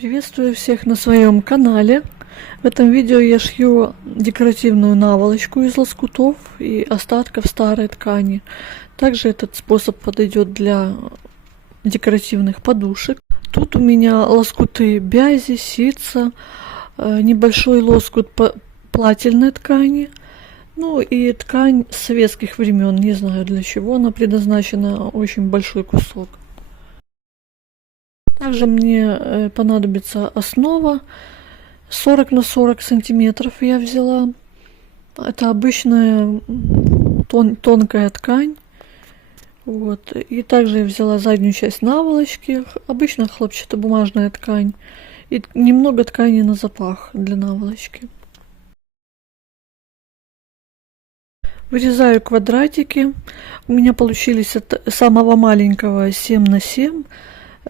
Приветствую всех на своем канале. В этом видео я шью декоративную наволочку из лоскутов и остатков старой ткани. Также этот способ подойдет для декоративных подушек. Тут у меня лоскуты бязи, ситца, небольшой лоскут плательной ткани. Ну и ткань советских времен, не знаю для чего она предназначена, очень большой кусок. Также мне понадобится основа 40 на 40 сантиметров я взяла. Это обычная тонкая ткань. Вот. И также я взяла заднюю часть наволочки, обычно хлопчатобумажная ткань. И немного ткани на запах для наволочки. Вырезаю квадратики. У меня получились от самого маленького 7 на 7.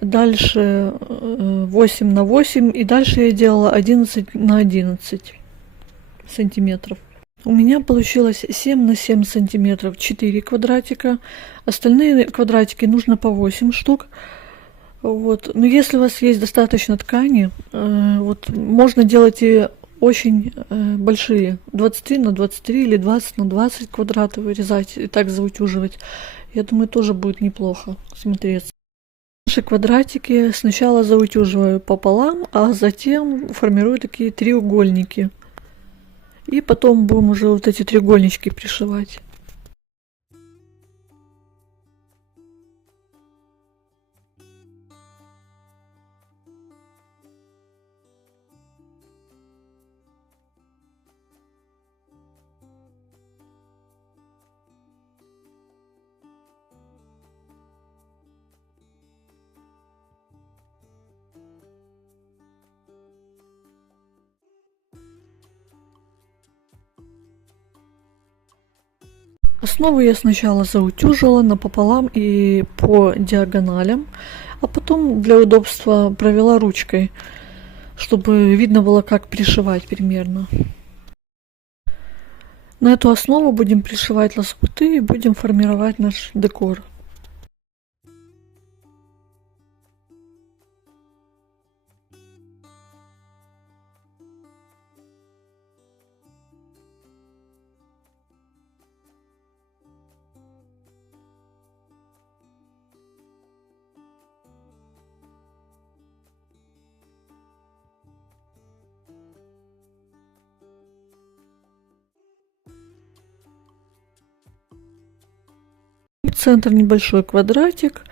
Дальше 8 на 8. И дальше я делала 11 на 11 сантиметров. У меня получилось 7 на 7 сантиметров 4 квадратика. Остальные квадратики нужно по 8 штук. Вот. Но если у вас есть достаточно ткани, вот, можно делать и очень большие, 23 на 23 или 20 на 20 квадратов вырезать и так заутюживать. Я думаю, тоже будет неплохо смотреться. Наши квадратики сначала заутюживаю пополам, а затем формирую такие треугольники. И потом будем уже вот эти треугольнички пришивать. Основу я сначала заутюжила напополам и по диагоналям, а потом для удобства провела ручкой, чтобы видно было, как пришивать примерно. На эту основу будем пришивать лоскуты и будем формировать наш декор. В центр небольшой квадратик,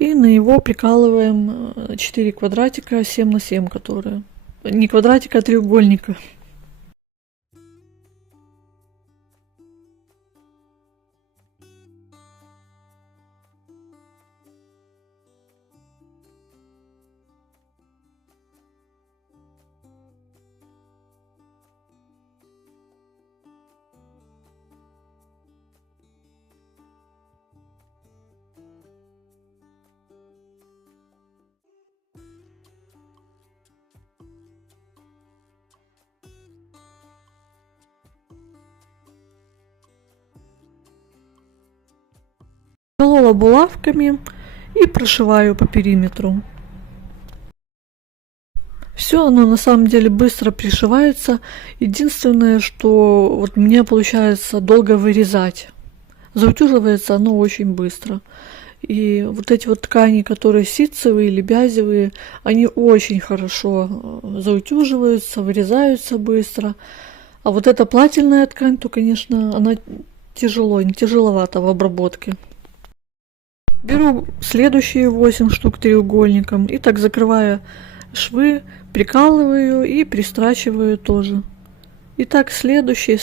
и на него прикалываем 4 квадратика 7 на 7, которые не квадратика, а треугольника. Колола булавками и прошиваю по периметру. Все оно на самом деле быстро пришивается. Единственное, что вот мне получается долго вырезать. Заутюживается оно очень быстро. И вот эти вот ткани, которые ситцевые или бязевые, они очень хорошо заутюживаются, вырезаются быстро. А вот эта плательная ткань, то, конечно, она тяжеловата в обработке. Беру следующие 8 штук треугольником и так, закрывая швы, прикалываю и пристрачиваю тоже. И так следующие.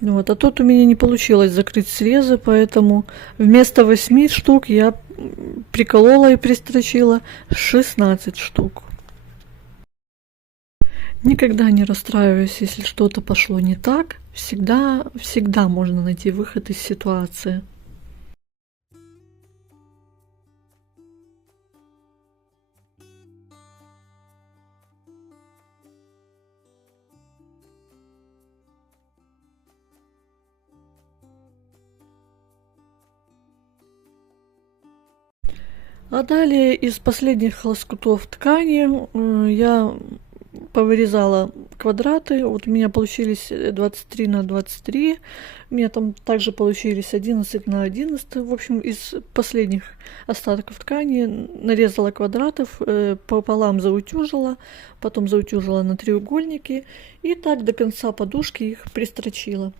Вот, а тут у меня не получилось закрыть срезы, поэтому вместо 8 штук я приколола и пристрочила 16 штук. Никогда не расстраиваюсь, если что-то пошло не так. Всегда можно найти выход из ситуации. А далее из последних лоскутов ткани я повырезала квадраты. Вот у меня получились 23 на 23. У меня там также получились 11 на 11. В общем, из последних остатков ткани нарезала квадратов, пополам заутюжила, потом заутюжила на треугольники. И так до конца подушки их пристрочила.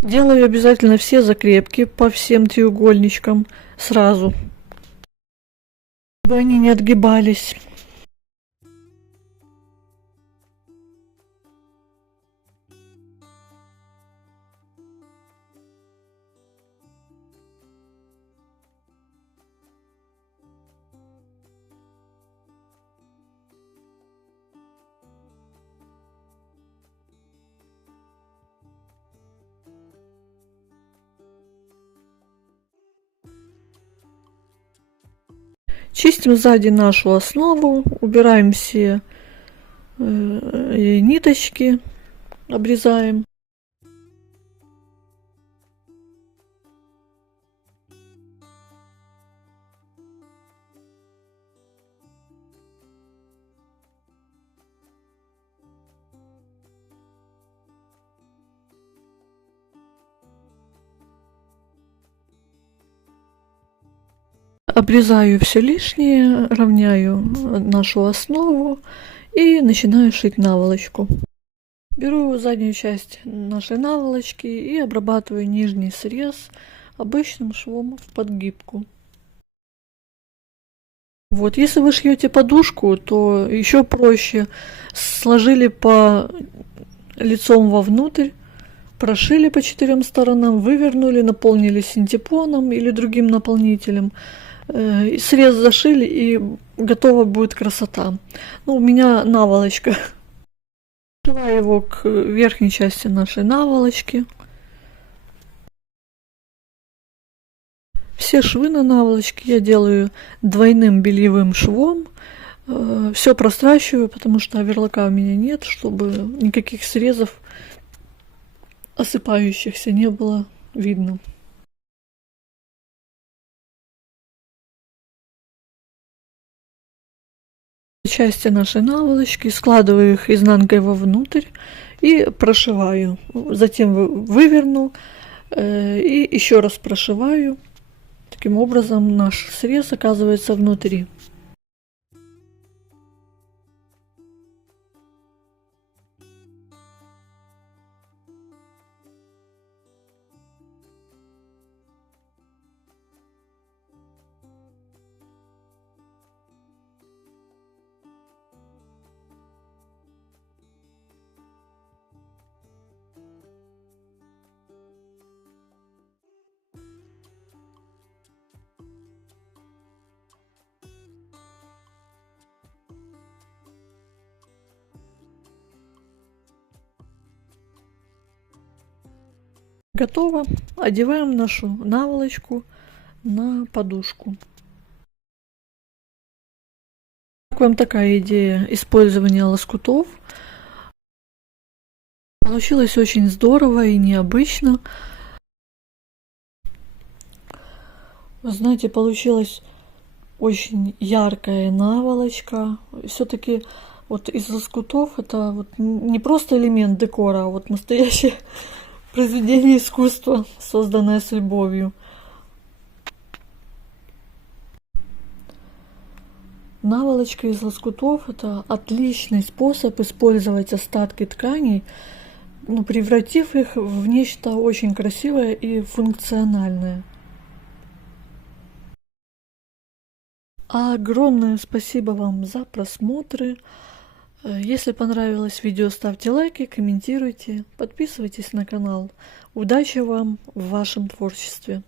Делаю обязательно все закрепки по всем треугольничкам сразу, чтобы они не отгибались. Чистим сзади нашу основу, убираем все ниточки, обрезаем. Обрезаю все лишнее, равняю нашу основу и начинаю шить наволочку. Беру заднюю часть нашей наволочки и обрабатываю нижний срез обычным швом в подгибку. Вот, если вы шьете подушку, то еще проще. Сложили по лицом вовнутрь, прошили по 4 сторонам, вывернули, наполнили синтепоном или другим наполнителем. Срез зашили, и готова будет красота. Ну, у меня наволочка. Пришиваю его к верхней части нашей наволочки. Все швы на наволочке я делаю двойным бельевым швом. Все прострачиваю, потому что оверлока у меня нет, чтобы никаких срезов осыпающихся не было видно. Части нашей наволочки, складываю их изнанкой вовнутрь и прошиваю. Затем выверну и еще раз прошиваю. Таким образом наш срез оказывается внутри. Готово. Одеваем нашу наволочку на подушку. Как вам такая идея использования лоскутов? Получилось очень здорово и необычно. Вы знаете, получилась очень яркая наволочка. Все-таки вот из лоскутов это вот не просто элемент декора, а вот настоящее произведение искусства, созданное с любовью. Наволочка из лоскутов — это отличный способ использовать остатки тканей, но превратив их в нечто очень красивое и функциональное. Огромное спасибо вам за просмотры. Если понравилось видео, ставьте лайки, комментируйте, подписывайтесь на канал. Удачи вам в вашем творчестве!